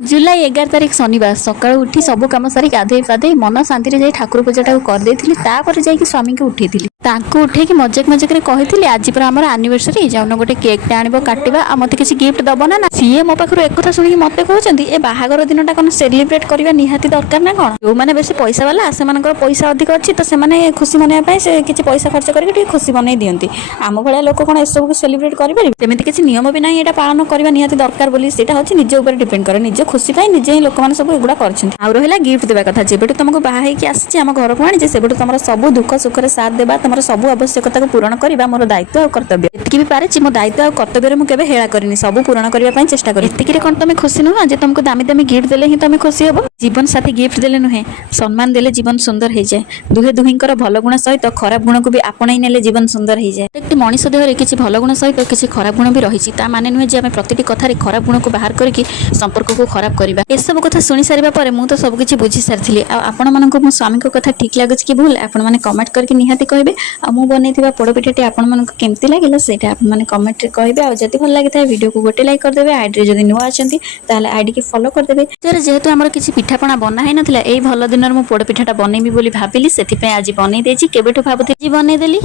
जुलाई 11 तारिख शनिवार सकाळु उठी सब कम सारी गाधे पाधे मन शांति जाई ठाकुर पूजाटा करदेली तापर जाइए स्वामी को उठेली उठेकी मजाक मजाक कही आज पर आम आनिवर्सरी जाऊन गोटे केकटे आण काटा आ मत किसी गिफ्ट दब ना सीए मो पाखर एक कथा शुणी मत कहते ए बाहागर दिन कौन सेलिब्रेट करवा निहाती दरकार ना कौन जो मैंने बेसी पैसा वाला से पैसा अधिक अच्छी तो से खुशी मनवाई से किसी पैसा खर्च करके खुशी बनई दिखती आम भाया लोक कौन एसबू सेलिब्रेट करेंगे सेमती किसी नियम भी ना यहाँ पालन करवा निहाती दरकार बोली सेटा हूँ निज उपर डिपेंड करे निज खुशी निजे ही लोक मैंने सब एगुड़ा कर गिफ्ट देवा कथा जेबेठू तुमको बाहर आसी आम घर को आनी से तुम सब दुख सुख साथ देवा तुम सब आवश्यकता को पूरण करवा मोर दायित्व और कर्तव्य एति भी पारे मो दायित्व और कर्तव्य मुझे केवे हेला करनी सब पूरण करने चेष्टा करी एतिक कौन तुम खुशी नुह जे तुमको दामी दामी गिफ्ट देले ही तुम खुशी हम जीवन साथी गिफ्ट देले नुहे सम्मान देले जीवन सुंदर हो जाए दुहे दुहींकर भल गुण सहित खराब गुण को भी आपणाई नेले जीवन सुंदर हो जाए एक मनीष देहरे किसी भल गुण सहित किसी खराब गुण भी रही माने नुहे आम प्रति कथार खराब गुण को बाहर करके संपर्क को खराब करवा ए सब कथा शुणी सारा पर मुझे तो सबकि बुझी सारी आपण मानक मो स्वामी कथा ठीक लगुच कि भूल आपण मैंने कमेंट करके निहाती कहे आ मु बन पोड़पिठाटी आपण मानक केमती लगे सेटा आप मैंने कमेंट कहे आ जब भल लगी वीडियो को गोटे लाइक करदे आईडी जब नुआ अच्छा आईडी की फॉलो करदे जेहेतु आम किसी पिठापणा बना ही नाला यही भल दिन मो पोड़पिठाटा बनैबी बोली भाविली से आज बनई देछि केबेठु भाबुथि बनई देली।